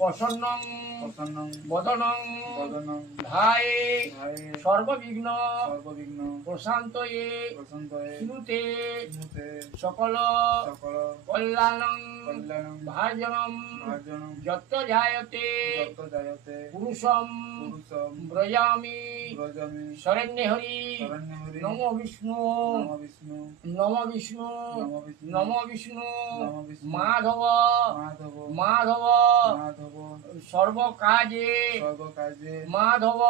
প্রসন্নং বদনং ধায়ে সর্ববিঘ্ন প্রশান্তয়ে শ্রুতে সকল কল্যাণং ভাজনম যত্র জায়তে পুরুষম ব্রজামি শরণ্যে হরি নমো বিষ্ণু নমো বিষ্ণু নমো বিষ্ণু মাধব মাধব সর্বকাজে মাধব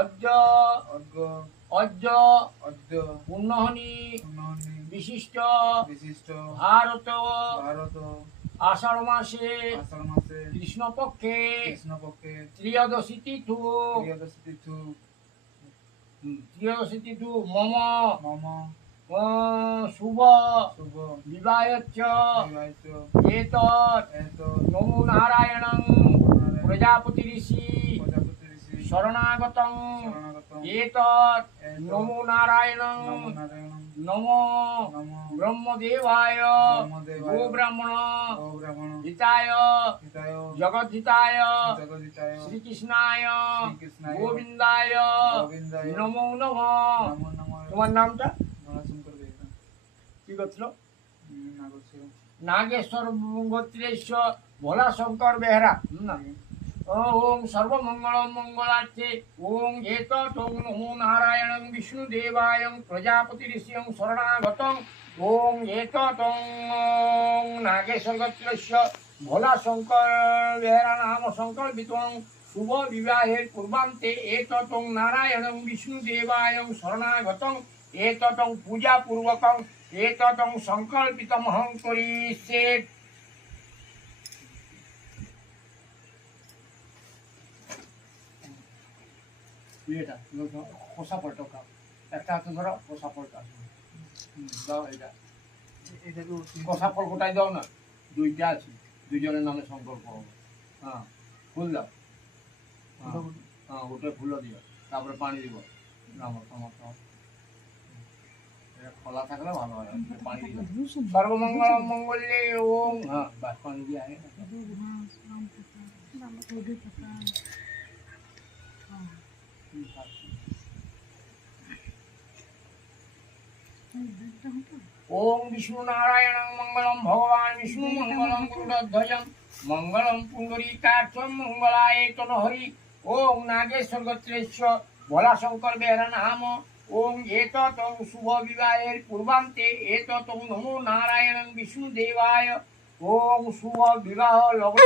অজ্জ অজ্জ পুণ্যহনি বিশিষ্ট ভারত আষাঢ় মাসে কৃষ্ণপক্ষে ত্রয়োদশী তিথু মম শুভ বিবাহচ্চ এতৎ নমো নারায়ণং প্রজাপতি ঋষি শরণাগতং এতৎ নমো নারায়ণং নমো ব্রহ্মদেবায় গো ব্রাহ্মণ হিতায় জগদ্ধিতায় শ্রীকৃষ্ণায় গোবিন্দায় নমো নমঃ। তোমার নামটা কি গোত্র? নাগেশ্বর গোত্রেশ্বর ভোলা শঙ্কর বেহরা। ওম সর্বমঙ্গল মঙ্গলার্থে ওম এতৎ নমো নারায়ণং বিষ্ণুদেবায় প্রজাপতি ঋষিং শরণাগতং ওম এতৎ নাগেশ্বর গোত্রস্য ভোলা শঙ্কর বেহরা নাম সংকল্পিতং শুভ বিবাহের পূর্বান্তে এতৎ নারায়ণং বিষ্ণুদেবায় শরণাগতং এতৎ পূজা পূর্বকং এতৎ সংকল্পিতমহং করিষ্যে। এটা খোসা পলটা খাও, একটা হাতে ধরো খোসা পলটা দাও। এটা খোসা ফল গোটাই দাও না, দুইটা আছে, দুজনের নামে সংকল্প হবে। হ্যাঁ ফুল দাও, হ্যাঁ ওটা ফুলও দিও, তারপরে পানি দিব। খোলা থাকলে ভালো হয়, পানি দিব। সর্বমঙ্গল মঙ্গলে ওম। হ্যাঁ বাস পানি দিয়ে আগে ওম বিষ্ণু নারায়ণং মঙ্গলম ভগবান বিষ্ণু মঙ্গলম গুরুধ্বজম মঙ্গলম পুণ্ডরীকাক্ষম মঙ্গলায় তনহরি। ওম নাগেশ্বর গোত্রেশ্বর ভোলা শঙ্কর বেহরা নাম ওম এতৎ শুভ বিবাহের পূর্বান্তে এতৎ নমো নারায়ণং বিষ্ণুদেবায় ওম শুভ বিবাহ লগ্ন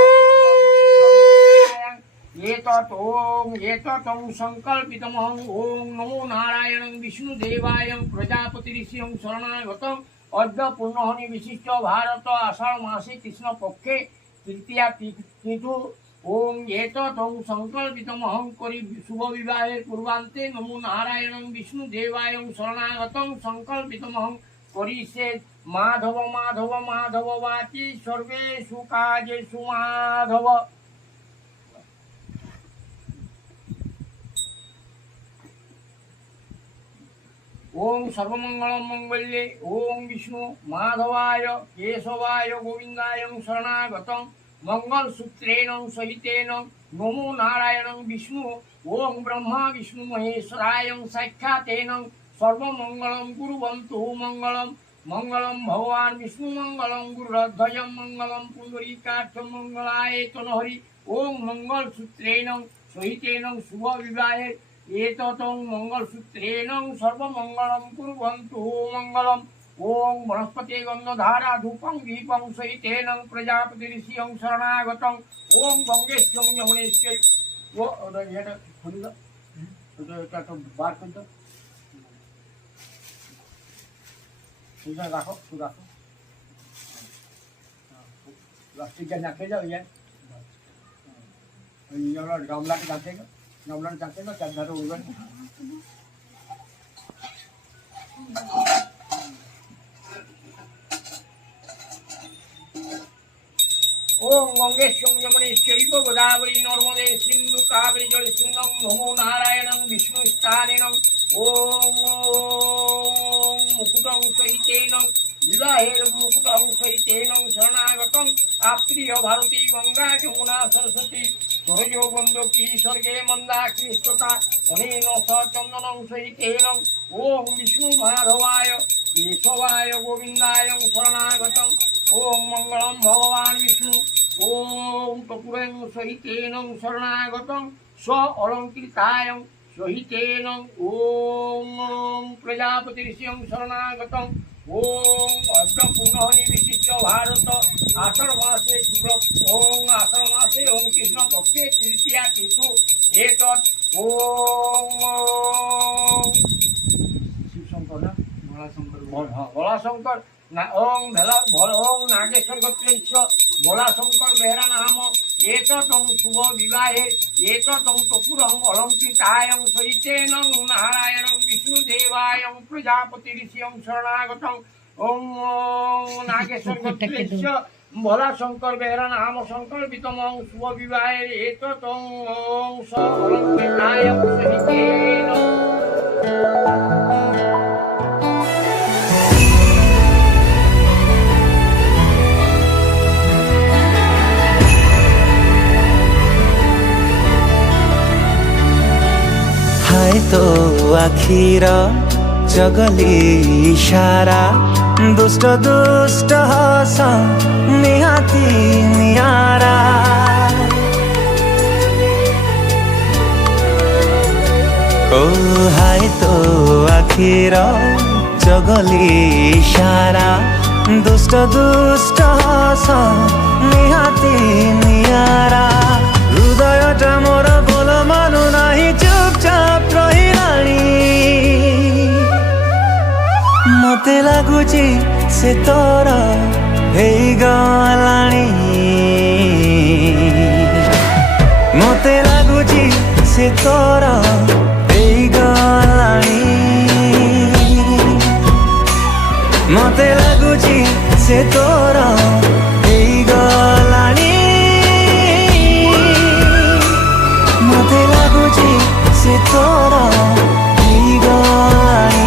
এতৎ সংকল্পিতমহং ওম নমো নারায়ণং বিষ্ণুদেবায় প্রজাপতি ঋষিং শরণাগতং অদ্য পুণ্যহনি বিশিষ্ট ভারত আষাঢ় মাসে কৃষ্ণপক্ষে তৃতীয়া তিথু ওম এতৎ সংকল্পিতমহং করি শুভ বিবাহের পূর্বান্তে নমো নারায়ণং বিষ্ণুদেবায় শরণাগতং সংকল্পিতমহং করিষ্যে। মাধব মাধব মাধব বাচি সর্বেষু কাজেষু মাধব। ওম সর্বমঙ্গল মঙ্গলে ওম বিষ্ণু মাধবায় কেশবায় গোবিন্দায় শরণাগতং মঙ্গলসূত্রেণ সহিতেন নমো নারায়ণং বিষ্ণু ওম ব্রহ্মা বিষ্ণু মহেশ্বরায় সাক্ষাতেন সর্বমঙ্গলম কুর্বন্তু মঙ্গলম মঙ্গলম ভগবান বিষ্ণু মঙ্গলম গুরুধ্বজম মঙ্গলম পুণ্ডরীকাক্ষম মঙ্গলায় তনহরি। ওম মঙ্গলসূত্রেণ সহিতেন শুভ বিবাহে এতৎ মঙ্গলসূত্রেণ সর্বমঙ্গলম কুর্বন্তু মঙ্গলম। ওম বনস্পতি গন্ধধারা ধূপং দীপং সহিতেন প্রজাপতি ঋষিং শরণাগতং ওম গঙ্গেশ্বং যমুনেশ্বৈ। ও এটা খুলি দাও, এটা তো বার করে দাও, রাখো রাখো প্লাস্টিকটা নাকে যাও। গামলাটা নাকে যাও, গামলাটা নাকে যাও, চারধারে উঠবেন। ओम गंगेश्वं यमुनेश्वैव गोदावरी नर्मदे सिन्धु कावेरी जलसिन्धुं नमो नारायणं विष्णुस्थानेन ओम मुकुटं सहितेन विवाहेर मुकुटं सहितेन शरणागतं आप्रिय भारती गंगा यमुना सरस्वती सरजो गंडकी स्वर्गे मंदाकृष्टता अनेन स चंदनं सहितेन ओम विष्णु माधवाय केशवाय गोविंदाय शरणागतम् ओम मंगलम भगवान विष्णु ओम कपूरेण सहितेन शरणागतम् स्व अलंकृताय सहितेन ओम प्रजापतिर्षियं शरणागतम् ओम अद्यपूर्णहनि विशिष्ट भारत आषाढ़ मासे शुक्ल ओम आषाढ़ मासे ओम कृष्ण पक्षे तृतीया तिथु एतत् ओम शिव शंकर ना भोला शंकर ओम ओम नागेश्वर गोत्रेश्व भोला शंकर बेहरा नाम एततं शुभ विवाहे एततं कपूरं अलंकृतायं सहितेन नारायणं विष्णुदेवायं प्रजापतिर्षियं शरणागतम् ओम नागेश्वर गोत्रेश्व भोला शंकर बेहरा नाम संकल्पितमं शुभ विवाहे एततं स अलंकृतायं सहितेन हाय तो आखिर जगली इशारा दुष्ट दुष्ट हस निहाती नियारा ओ हाय तो आखिर जगली इशारा दुष्ट दुष्ट हस निहाती नियारा हृदयटा मोर बोल मानु नाही चुपचाप रहिलाणी मते लागुची से तोर हेइगलाणी मते लागुची से तोर हेइगलाणी मते लागुची से तोर हेइगलाणी मते लागुची से तोर हेइगलाणी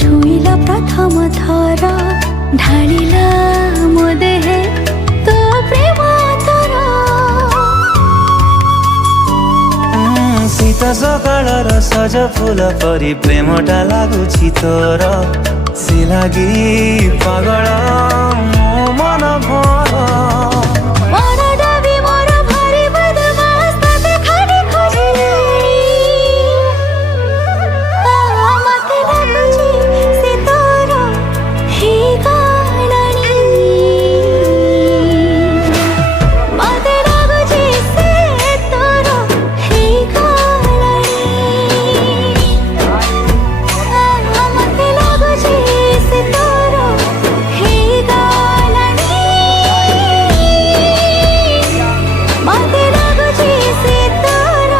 छुईला प्रथम थर ढालिला मो देहे तो प्रेम तर शीत सकाळर सज फूल परी प्रेमटा लागुछि तोर से लागि पागल मो मन भर मोर दाबी मोर भारी बदमाश तते खाली खोजिलाणी मते लागुछि से तोर हेइगलाणी मते लागुछि से तोर हेइगलाणी मते लागुछि से तोर हेइगलाणी मते लागुछि से तोर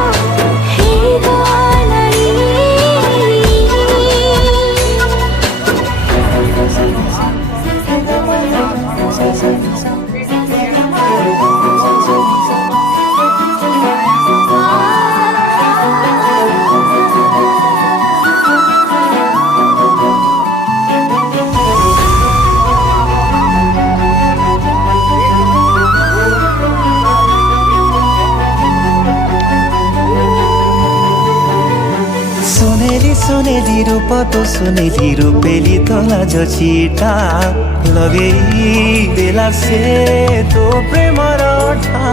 सुनेली सुनेली रूप तो सुनेली रूपेली तोला जो चीटा लगे बेला से तो प्रेम रठा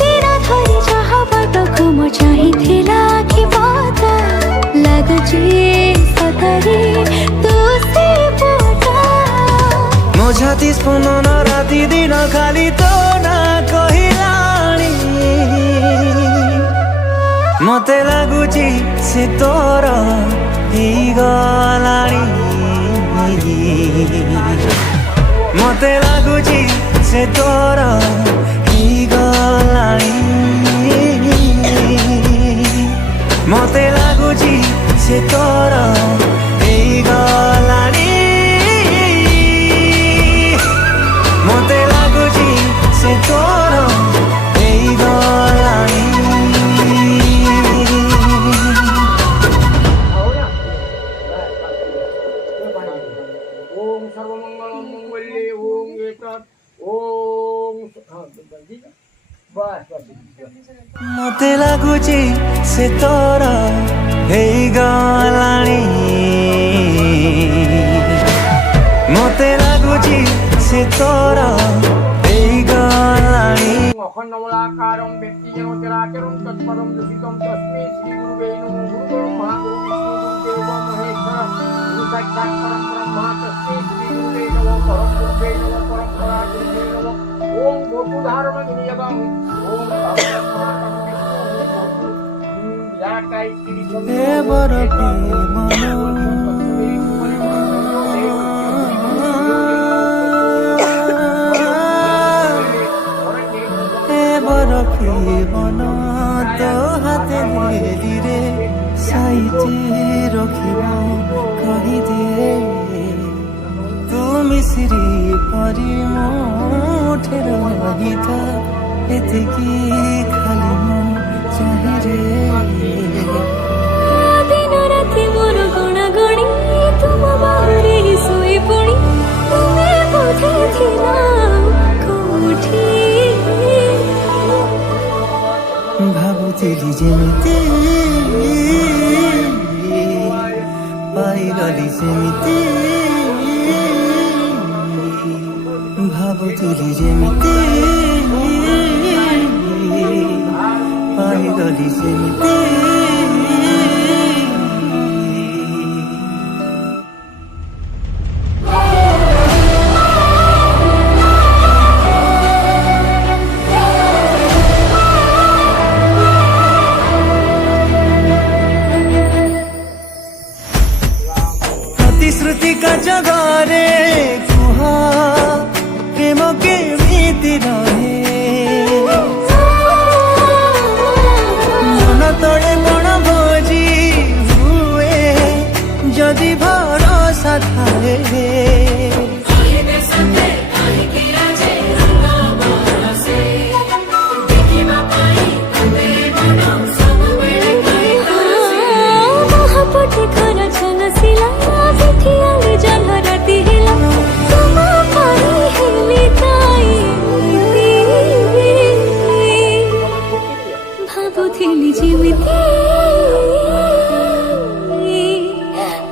दिन धरि जहाँ बाटको म चाहिथिला कि पता लागुछि सतरे तो से पोटा मो छाती स्पंदन राति दिन खाली तो ना कहिलाणी ମତେ ଲାଗୁଛି ସେ ତୋର ହେଇଗଲାଣି ମତେ ଲାଗୁଛି ସେ ତୋର ହେଇଗଲାଣି ମତେ ଲାଗୁଛି ସେ ତୋର ହେଇଗଲାଣି ମତେ ଲାଗୁଛି ସେ ତୋର ହେଇଗଲାଣି ओम सर्वमंगलम मंगल्ये ओम एतत् ओम बस मते लाଗୁଛି ସେ ତୋର ହେଇଗଲାଣି ମତେ ଲାଗୁଛି ସେ ତୋର ହେଇଗଲାଣି अखंडमूलाकारं व्यक्तिजं चराचरं तत्पदं दर्शितं तस्मै श्री गुरुवे नमो गुरुब्रह्मा गुरुविष्णु गुरुदेवो महेश्वर गुरु साक्षात् परं ब्रह्म तस्मै श्री गुरुवे नमो परं गुरुवे नमो परंपरा गुरुवे नमो ओम भूतधारण विनियगं ओम हे बर प्रेम জীবন তো হাতে ধীরে সাইতে রখিব কহিদিয়ে তুমি শ্রী পরি মুঠে রহিতা এতিকি খালি মু চাহিরে দিন রাতি মোর গণা গণি তুম বাহুরে শুই পড়ি তুমি বোধে ছিলা কোঠি ভাবুଥିଲି যেমিতি পাইগলি সেমিতি ভাবুଥିଲି যেমিতি পাইগলি সেমিতি प्रतिश्रुति का जगरे कुह प्रेम केमिति रहे मन तले बण भोजी हुए जदि भरोसा थाए ভাবুଥିଲି যেমিতি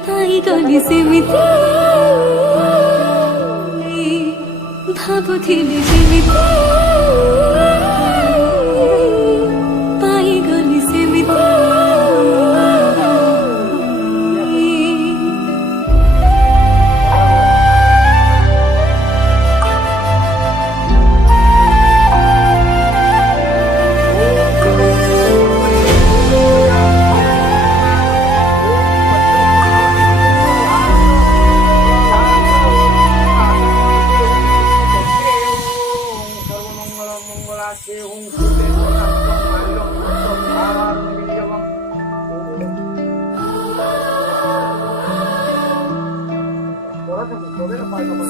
পাইগলি সেমিতি ভাবুଥିଲି যেমিতি পাইগলি সেমিতি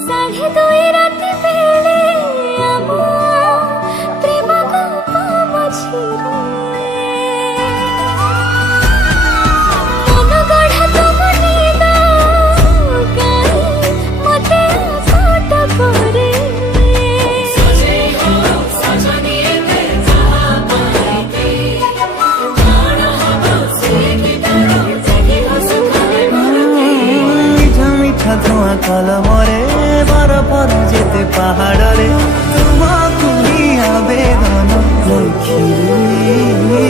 साढ़े दुई राति बेले आम प्रेम गप मझिरे मन गढ़ा तुम निद काई मते आसट करे ধোঁয়া কলমরে বরফর যেতে পাহাড়রে তোমাকে আবেদন লিখিলি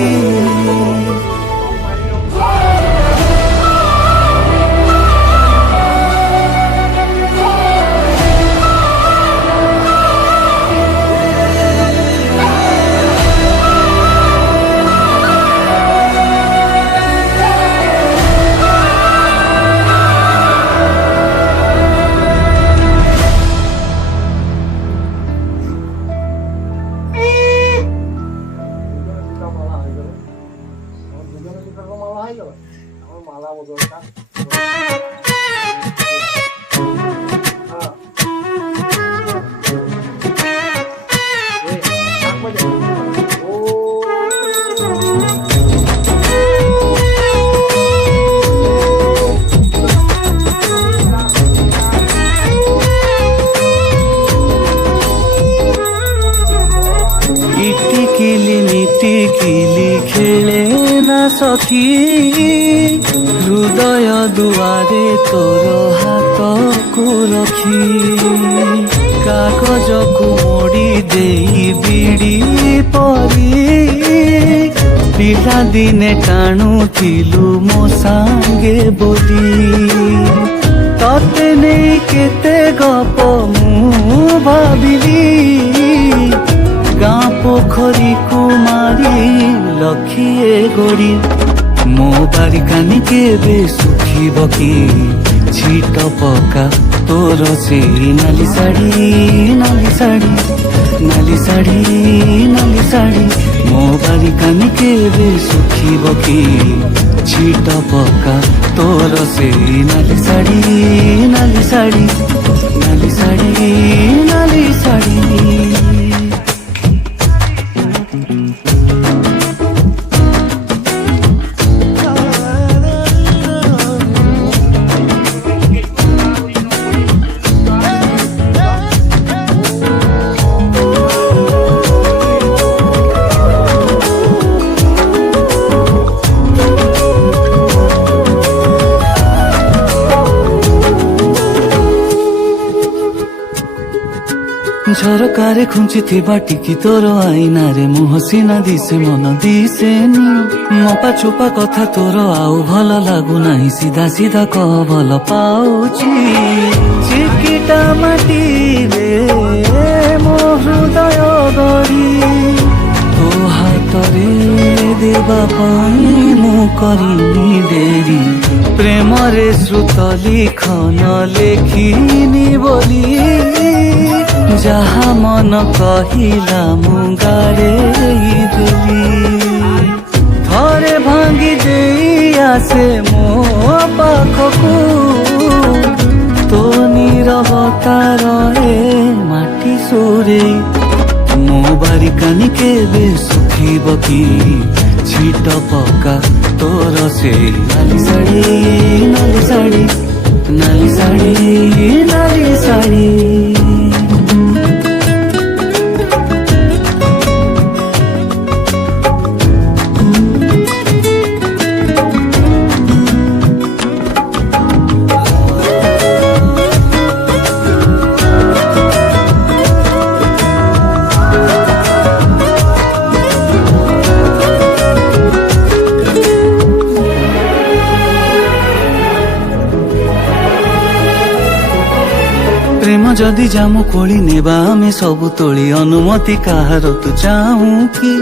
ହେଇଗଲା ଆମର ମାଲା ବଦଳଟା ଟିକିଲି ଖେଳେ ନା ସଖୀ ହୃଦୟ ଦୁଆରେ ତୋର ହାତକୁ ରଖି କାଗଜକୁ ମୋଡ଼ି ଦେଇ ବିଡ଼ି ପରି ପିଲାଦିନେ ଟାଣୁଥିଲୁ ମୋ ସାଙ୍ଗେ ବୋଲି ତତେ ନେଇ କେତେ ଗପ ମୁଁ ଭାବିଲି ଗାଁ ପୋଖରୀକୁ ମାରି ଲକ୍ଷିଏ ଗୋଡ଼ି ମୋ ବାରିକାନି କେବେ ଶୁଖିବ କି ଛିଟ ପକା ତୋର ସେଇ ନାଲି ଶାଢ଼ୀ ନାଲି ଶାଢ଼ୀ ନାଲି ଶାଢ଼ୀ ନାଲି ଶାଢ଼ୀ ମୋ ବାରିକାନି କେବେ ଶୁଖିବ କି ଛିଟ ପକା ତୋର ସେଇ ନାଲି ଶାଢ଼ୀ ନାଲି ଶାଢ଼ୀ ନାଲି ଶାଢ଼ୀ ନାଲି ଶାଢ଼ୀ ଝରକାରେ ଖୁଞ୍ଚିଥିବା ଟିକି ତୋର ଆଇନାରେ ମୁହଁ ସିନା ଦିଶେ ମନ ଦିଶେନି ମପା ଚୋପା କଥା ତୋର ଆଉ ଭଲ ଲାଗୁନାହିଁ ସିଧା ସିଧା କହ ଭଲ ପାଉଛି ଚିକିଟା ମାଟିରେ ମୋ ହୃଦୟ ଗଢ଼ି ତୋ ହାତରେ ଦେବା ପାଇଁ ମୁଁ କରିନି ଡେରି ପ୍ରେମରେ ଶ୍ରୁତ ଲିଖନ ଲେଖିନି ବୋଲି ଯାହା ମନ କହିଲା ମୁଁ ଗାରେଇ ଦେଲି ଥରେ ଭାଙ୍ଗି ଦେଇ ଆସେ ମୋ ପାଖକୁ ତୋ ନୀରବତା ରହେ ମାଟି ସୁରେ ମୋ ବାରିକାନି କେବେ ଶୁଖିବ କି ଛିଟ ପକା ତୋର ସେଇ ନାଲି ଶାଢ଼ୀ ନାଲି ଶାଢ଼ୀ ନାଲି ଶାଢ଼ୀ ନାଲି ଶାଢ଼ୀ ପ୍ରେମ ଯଦି ଜାମୁ କୋଳି ନେବା ଆମେ ସବୁ ତୋଳି ଅନୁମତି କାହାର ତୁ ଚାହୁଁ କି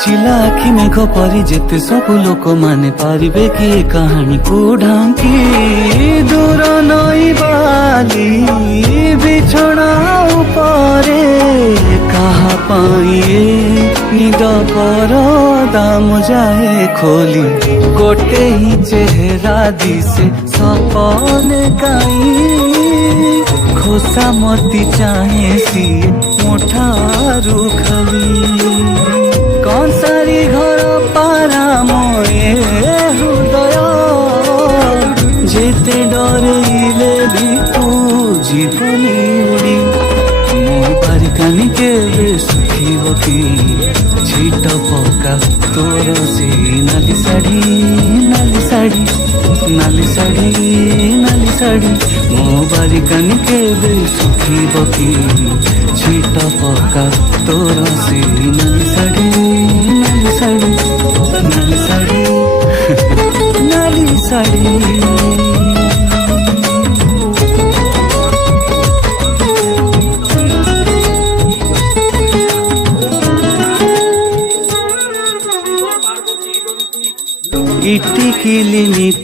ଚିଲା ଆଖି ମେଘ ପରି ଯେତେ ସବୁ ଲୋକମାନେ ପାରିବେ କି ଏ କାହାଣୀକୁ ଢାଙ୍କି ଦୂର ନଈ ବାଲି ବିଛଣା ଉପରେ କାହା ପାଇଁ ଏ ନିଦ ପରଦା ମୁଁ ଯାଏ ଖୋଲି ଗୋଟେ ହିଁ ଚେହେରା ଦିଶେ ସପନେ କାଇଁ ଖୋସାମତି ଚାହେଁ ସିଏ ମୋ ଠାରୁ ଖାଲି କଂସାରୀ ଘର ପାରା ମୋଏ ହୃଦୟ ଯେତେ ଡରେଇଲେ ବି ତୁ ଜୀବନି ଉଡ଼ି ମୋ ବାରିକାନି କେବେ ଶୁଖିବ କି ଛିଟ ପକା ତୋର ସେଇ ନାଲି ଶାଢ଼ୀ ନାଲି ଶାଢ଼ୀ ନାଲି ଶାଢ଼ୀ ନାଲି ଶାଢ଼ୀ ମୋ ବାରିକାନି କେବେ ଶୁଖିବ କି ଛିଟ ପକା ତୋର ସେଇ ନାଲି ଶାଢ଼ୀ ନାଲି ଶାଢ଼ୀ ନାଲି ଶାଢ଼ୀ ନାଲି ଶାଢ଼ୀ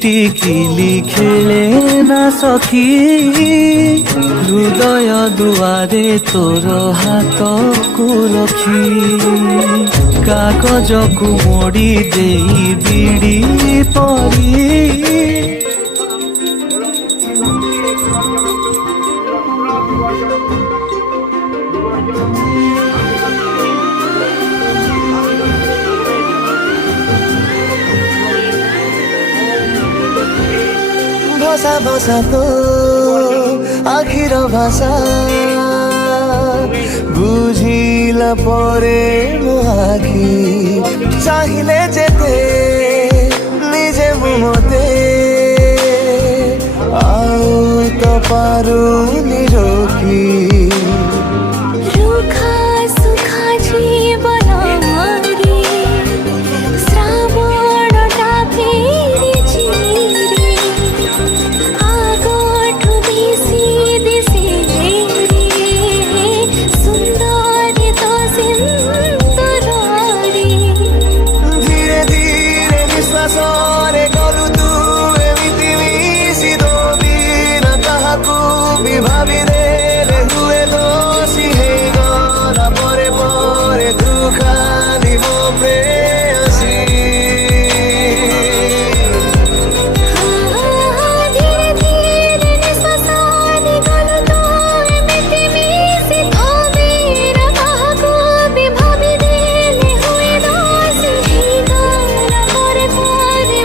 ଟିକିଲି ଖେଳେ ନା ସଖୀ ହୃଦୟ ଦୁଆରେ ତୋର ହାତକୁ ରଖି କାଗଜକୁ ମୋଡ଼ି ଦେଇ ବିଡ଼ି পরি ভাষা ভাষা তো আখির ভাষা বুঝিলা পরে ମୋ ଆଖି ଚାହିଁଲେ ଯେତେ ନିଜେ ମୁଁ ମତେ ଆଉ ତ ପାରୁନି ରୋକି रुखा सुखा जीवन मारी श्रावणटा फेरि चिरी आगोठु दिसी दिसी सुन्दर तो सिन्दुरारी ଧୀରେ ଧୀରେ ନିଶ୍ୱାସରେ ଗଲୁ ତୁ ଏମିତି ମିଶି ଦୋ ଦିନ ତାହାକୁ ବି ଭାବିଦେଲେ ହୁଏ ଦୋଷୀ ହେଇଗଲା ପରେ ପରେ ତୁ ଖାଲି ମୋ ପ୍ରେୟସୀ धीरे धीरे निश्वासानि गलु तो एमिति मिसि धोबीर काहाकु भी भाबिदेले हुए दोषी ହେଇଗଲା ପରେ ପରେ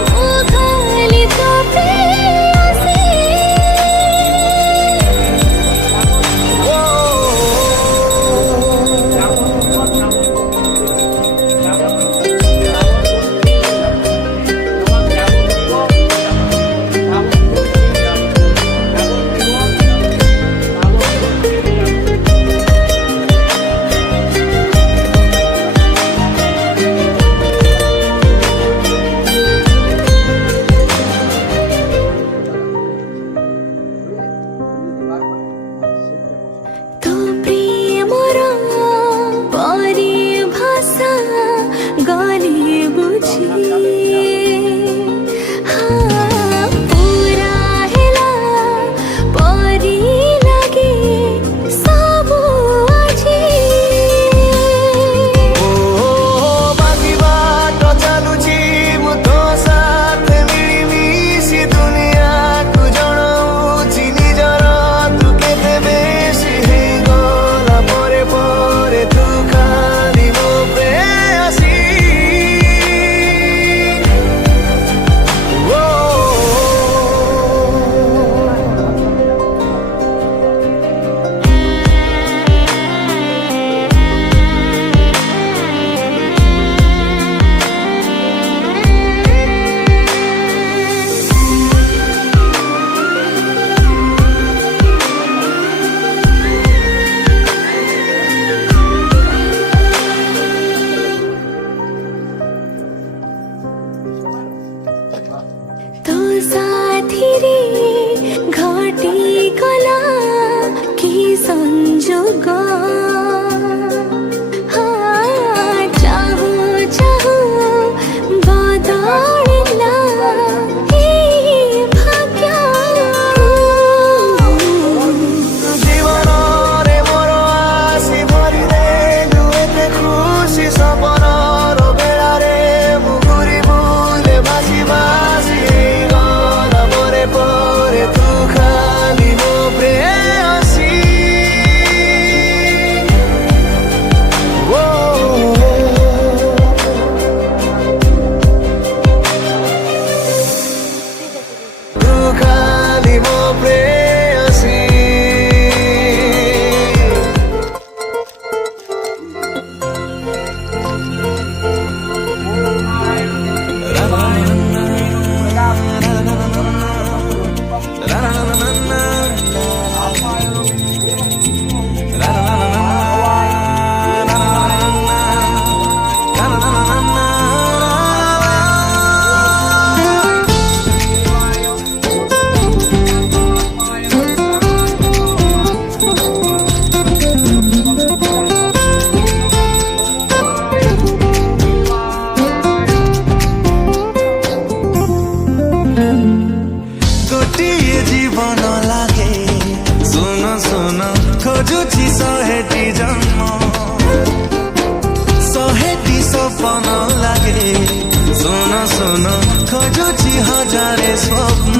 खोजुची हजारे स्वप्न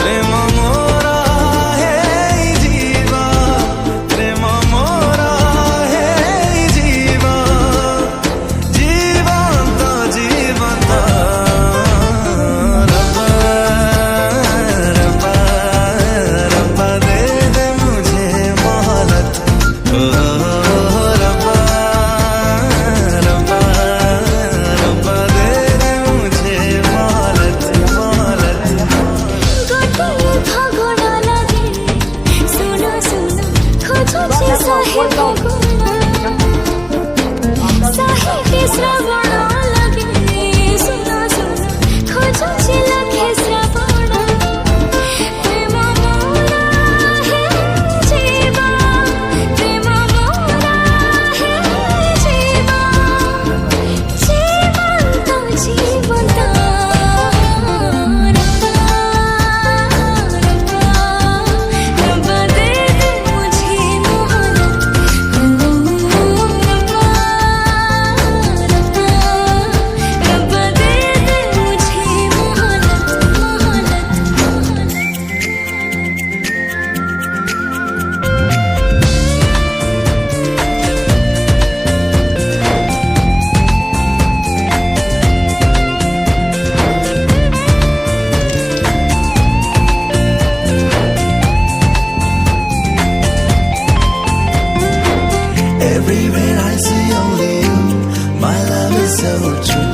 प्रेम मोर हे जीवा प्रेम मोर हे जीवा जीवंत जीवंत रब्बा रब्बा रब्बा दे दे मुझे मोहलत ओ रब्बा रब्बा रब्बा दे दे मुझे मोहलत मोहलत गोटे भगोड़ा लगे सुनो सुनो खोजुची साहित्य गुण साहित्य श्रवण लगे सुनो सुनो खोजुची लखे श्रवण प्रेम मोरा हे जीवा प्रेम मोरा हे जीवा जीवंत जीवंत रब्बा दे दे मुझे मोहलत रब्बा दे दे मुझे मोहलत Everywhere I see only you. My love is so true.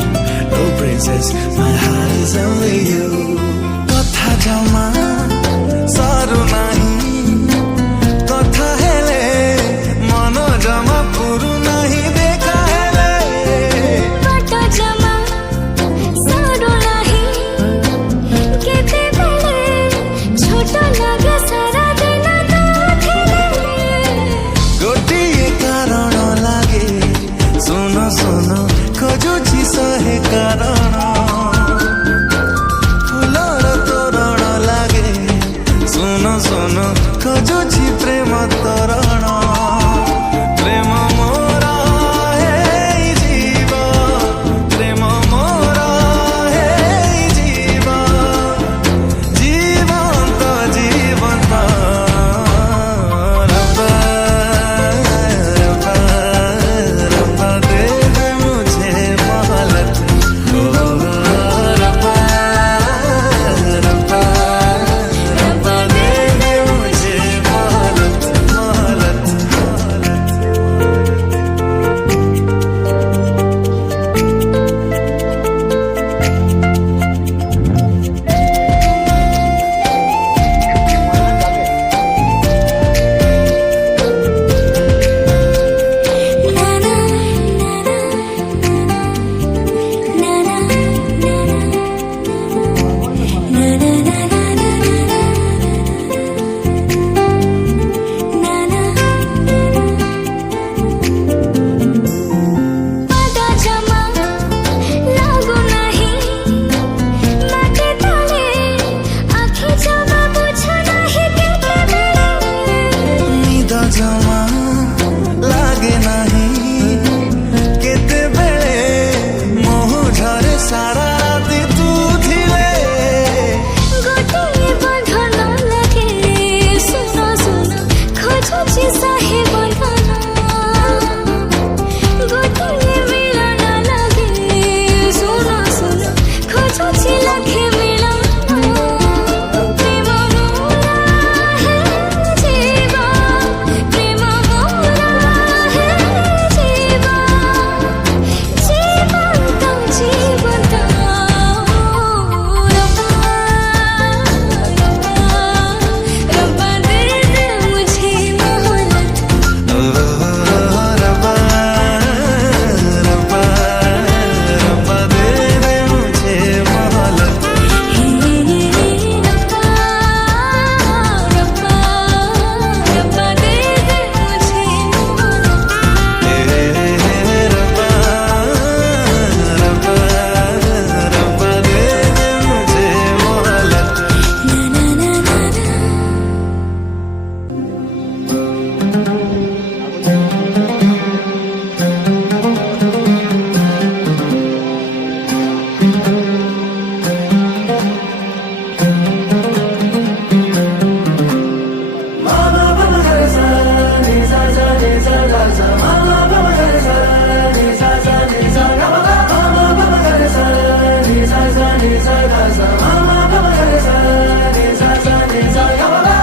No princess, my heart is only you. Kotha jama saru nahi. Kotha hele mano jama puru nahi dekha hele. बाट जमा सारो नाही केते बेले छोट लगे सारा दिन तो थिले गोटिए कारण लागे सुनो सुनो खोजुची सहे कारण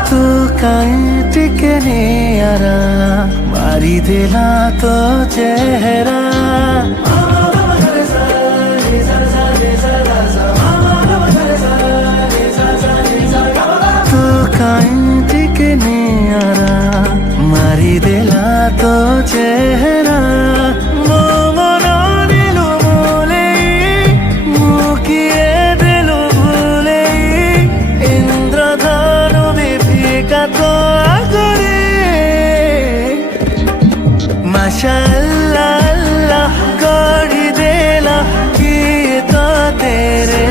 तू कहीं टिके यारा मारी देला तो चेहरा तू कहीं टिके यारा मारी देला तो चेहरा माशाअल्लाह अल्लाह गढ़ी देला किए तो तेरे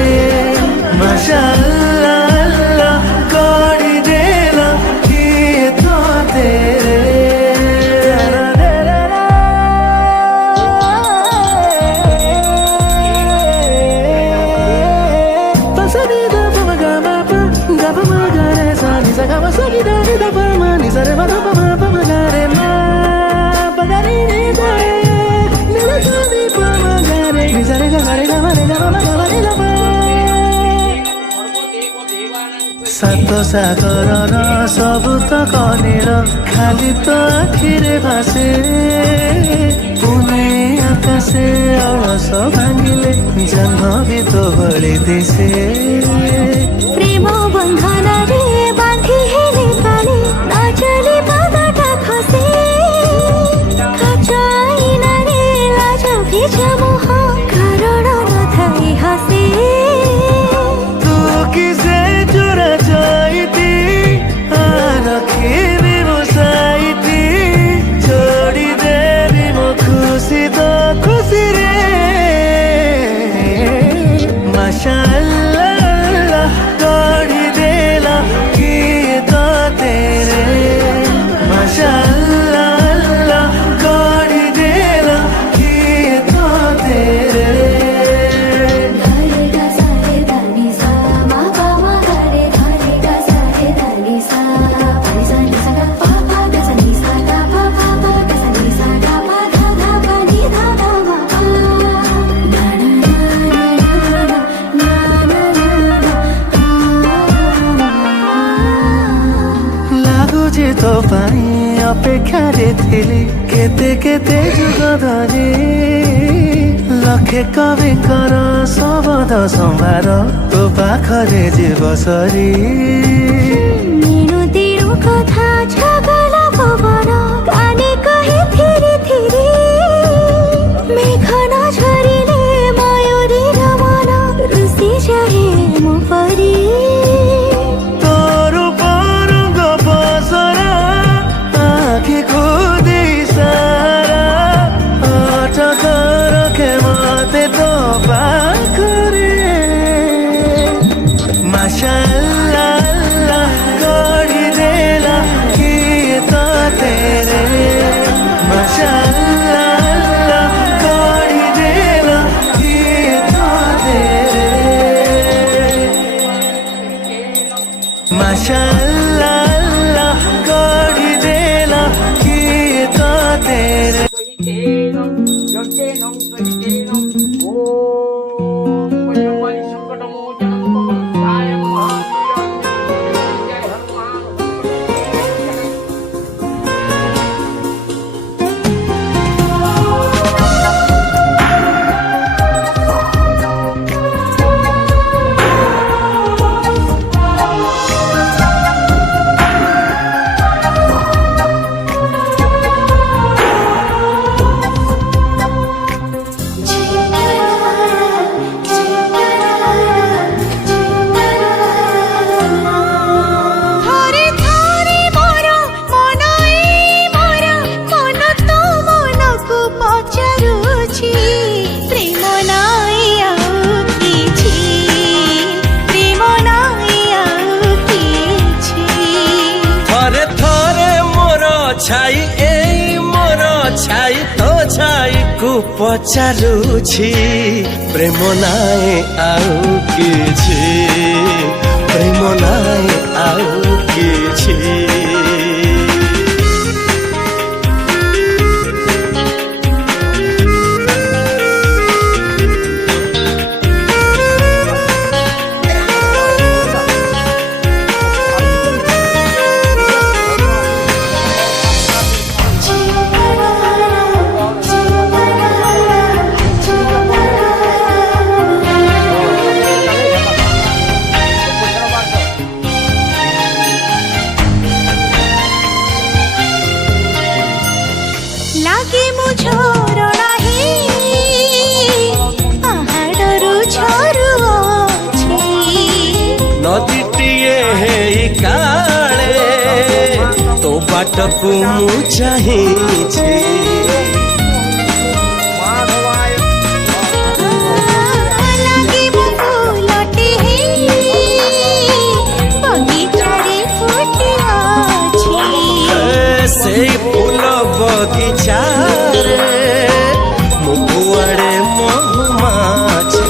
माशाअल्लाह अल्लाह गढ़ी देला किए तो तेरे सात सागर सबु तक नील खाली तो आखिरे भासे पुणे आकाशे अलस भांगिले जन्म तो भली दिसे प्रेम बंधन रे बांधी हेले काले ना चली पादाटा खसे खचाइना रे लाज भिज मोह कारण न थाई हसे तू किसे चुरा जाइती रखी बसाइती जोड़ी देवी मो खुशी तो खुशी रे माशाअल्लाह अल्लाह गढ़ी देला किए तो तेरे माशाअल्लाह अल्लाह गढ़ी देला किए तो तेरे ଲାଗୁଛି ତୋ ପାଇଁ ଅପେକ୍ଷାରେ ଥିଲି କେତେ କେତେ ଯୁଗ ଧରି ଲକ୍ଷେ କବିଙ୍କର ଶବଦ ସମ୍ଭାର ତୋ ପାଖରେ ଯିବ ସରି ମିନୁତିରୁ କଥା ଛଗଲା ପବନ କାନେ କହେ ଥିରି ଥିରି ମେଘ ନ ଝରିଲେ ମୟୂରୀର ମନ ରୁଷି ଯାଏ ମୋ ପରି ତୋର ପରଙ୍ଗ ପସରା ଆଖି ଖୋଦି ସାରା ଅଟକ ରଖେ ମତେ ତୋ ପାଖରେ ମାଶାअल्लाह अल्लाह गढ़ी देला किए तो तेरे माशाअल्लाह अल्लाह गढ़ी देला किए तो तेरे माशाअल्लाह अल्लाह गढ़ी देला किए तो तेरे ଥରେ ଥରେ ମୋର ମନ ମୋର ମନ ତ ମନକୁ ପଚାରୁଛି ପ୍ରେମ ନାଇଁ ଆଉ କିଛି ପ୍ରେମ ନାଇଁ ଆଉ କିଛି थरे थरे मोर छाई मोर छाई तो छाई को पचारुछि प्रेम नाए आउ किछि प्रेम नाए आउ किछि नदीटीए हेई काले तो बाटकू मु चाहिछि माधवाय ଲାଗିବ ଫୁଲଟି ବଗିଚାରେ ଫୁଟି ଅଛି से फूल बगीचा मु कुआड़े महुमाछी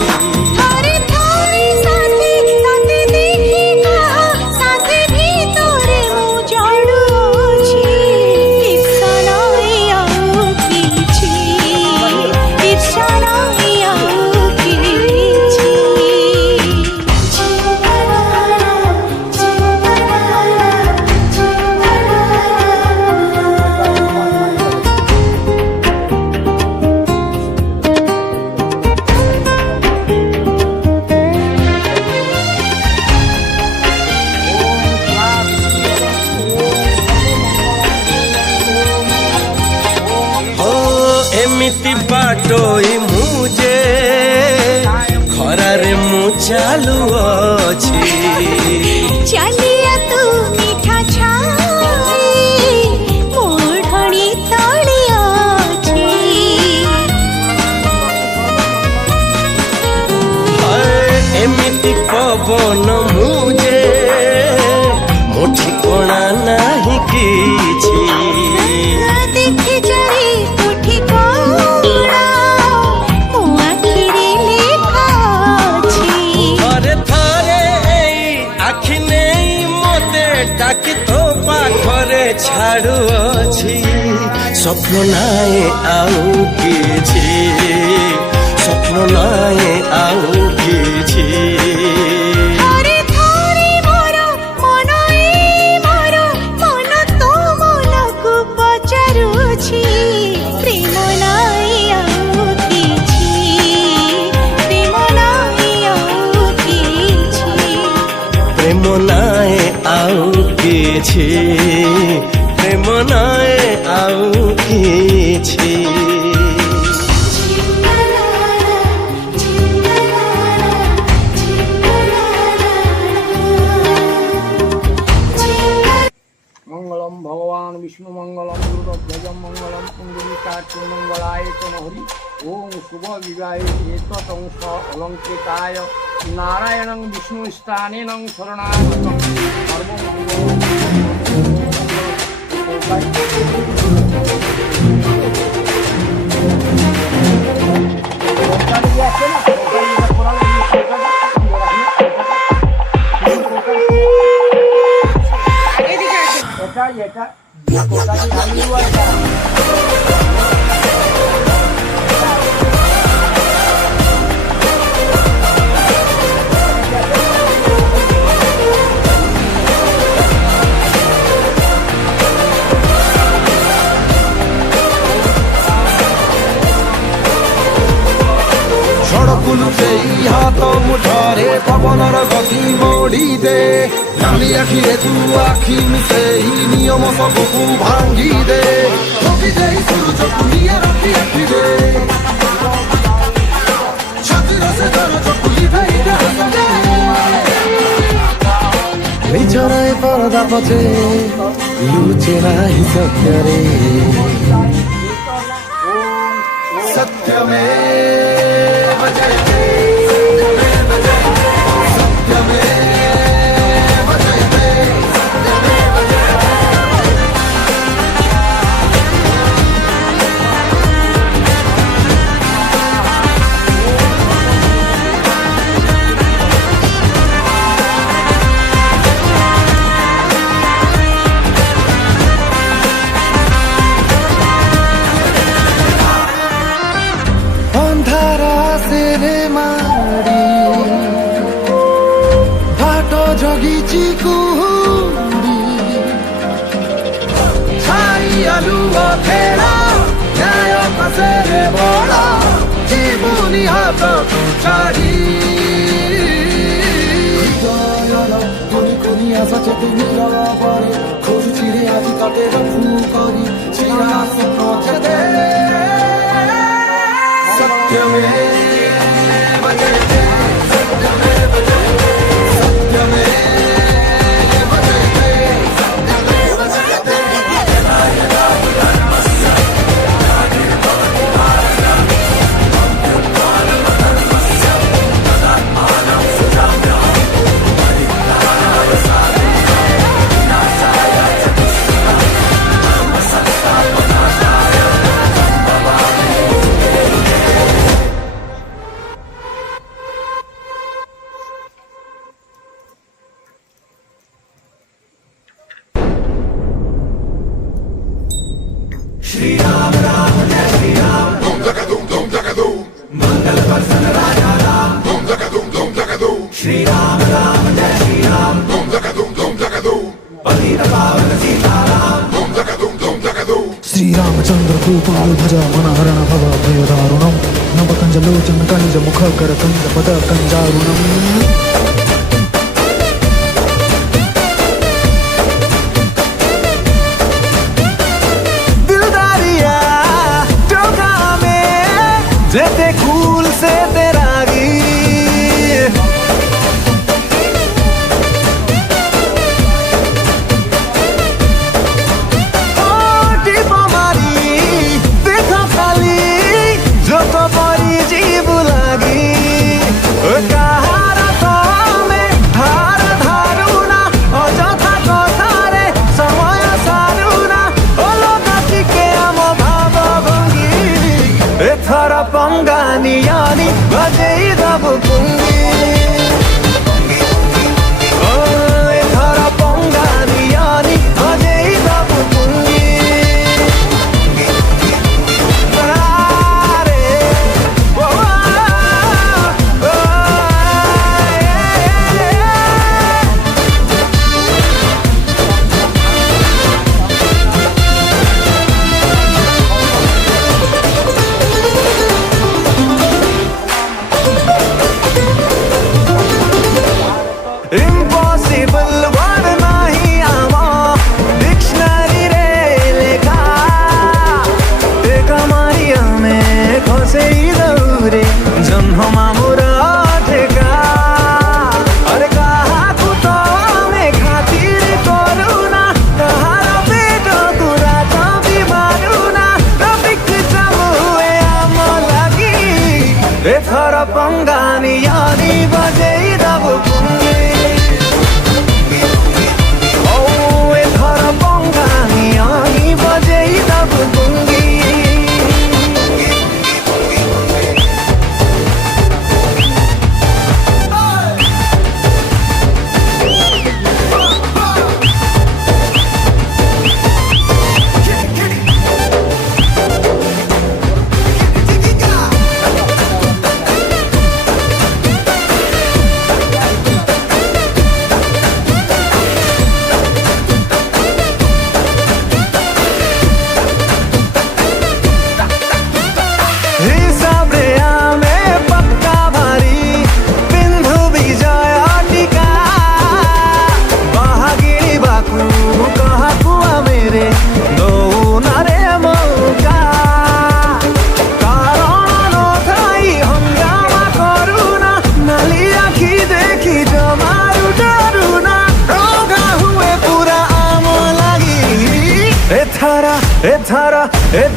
ଥରେ ଥରେ ସାଥେ ସାଥେ ଦେଖିକା ସାଥେ ଭିତରେ ମୁଁ ଜଡ଼ୁଅଛି ଇର୍ଷା ନାହିଁ ଆଉ କିଛି ଇର୍ଷା ନାହିଁ ଆଉ କିଛି हो एमिति बाटोई मुझे खरारे मु चालू अछि ଚାଲିଆ ତୁ ମିଠା ଛାଇ ମୋଢଣି ତଳେ ଅଛି एमिति पवन मुझे मो ठिकଣା नाही किछि ଦେଖି ଯାଇ କୋଠି କଣା ମୋ ଆଖିରେ ଲେଖା ଅଛି थरे थरे आखि नेई मते डाकी तो पाखरे छाड़ू अछि स्वप्न नाए आउ किछि स्वप्न नाए आउ किछि ଥରେ ଥରେ ମୋର ମନ ମୋର ମନ ତୋ ମନକୁ ପଚାରୁଛି ପ୍ରେମ ନାହିଁ ଆଉ କିଛି ପ୍ରେମ ନାହିଁ ଆଉ କିଛି प्रेम नाए आउ किछि प्रेम नाए आउ किछि मंगलम भगवान विष्णु मंगलम गुरुध्वजम मंगलम पुंडरीकाक्षं मंगलाय तनहरि ओम शुभ विवाहे एततंस अलंकृताय नारायणं विष्णु स्थानेन शरणागतं ସଡ଼କୁ ଲୁଚେଇ ହାତ ମୁଠାରେ ପବନର ଗତି ମୋଡ଼ି ଦେ ନାଲି ଆଖିରେ ତୁ ଆଖି ମିଶେଇ ନିୟମ ସବୁକୁ ଭାଙ୍ଗି ଦେ ରଖି ଦେଇ ସୂର୍ଯ୍ୟକୁ ନିଆଁ ରଖି ଆଖିରେ ଛାତିର ସେ ଦରଜକୁ ଲିଭେଇ ଦେ ନିଜର ଏ ପରଦା ପଛେ ଲୁଚେ ନାହିଁ ସତ୍ୟରେ सत्यमेव जयते सत्यमेव जयते सत्यमेव जयते सत्यमेव जयते ଜଗିଛି କୁହୁଡ଼ି ଛାଇ ଆଲୁଅ ଖେଳ ନ୍ୟାୟ ପାଶରେ ବଳ ଜୀବନି ହାତକୁ ଛାଡ଼ି ଦୁନିଆ ସଚେତି ନିରବରେ ଖୋଜୁଛି ରେ ଆଜି ତତେ ରଖୁ କରି ଚିରା ସ୍ୱପ୍ନ ଯେତେ ସତ୍ୟମେବ ଜୟତେ ସତ୍ୟମେବ ଜୟତେ ସତ୍ୟମେବ श्रीरामचंद्र गोपाल भज मनहरण भव भयदारुणम नवकंजलोचन कंज मुख कर कंज पद कंजारुणम दिलदारिया टोका में जेते फूल से तेरागी पंगानियानी बजई दब पुंगी ओ थारा पंगानियानी बजई दब पुंगी रे ओ इम्पॉसिबल वर्ड नहीं आवा डिक्शनरी रे लेखा एक मारिया में खोसे दौरे जन्म मामुरा ठेका अरे कहा कुतो में खातिर करुना कहारा बेटो तुरा चाबी मारुना रबिक चमुए आम लगी ए थोड़ा पंगानी यानी बजे दब पुंगी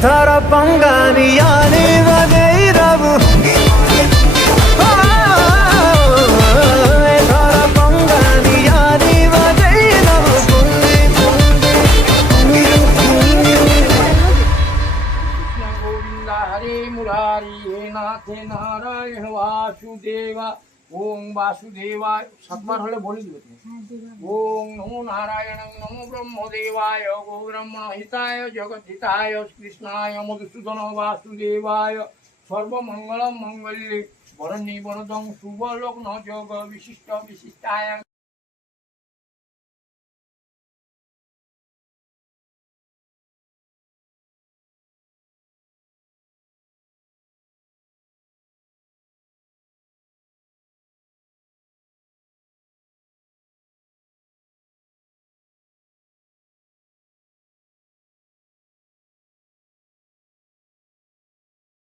थारा पंगानी यानी बजई रब थारा पंगानी यानी बजई रब कृष्ण गोविंद हरे मुरारी हे नाथ नारायण वासुदेवा ओम वासुदेवाय सतबार হলে বলে দিবে ओम नमो नारायण नमो ब्रह्मदेवाय गो ब्रह्मण हिताय जगत हिताय कृष्णाय मधुसूदन वासुदेवाय सर्वमंगलम मंगल्ये वरणी वरदं शुभलग्न जग विशिष्ट विशिष्टाय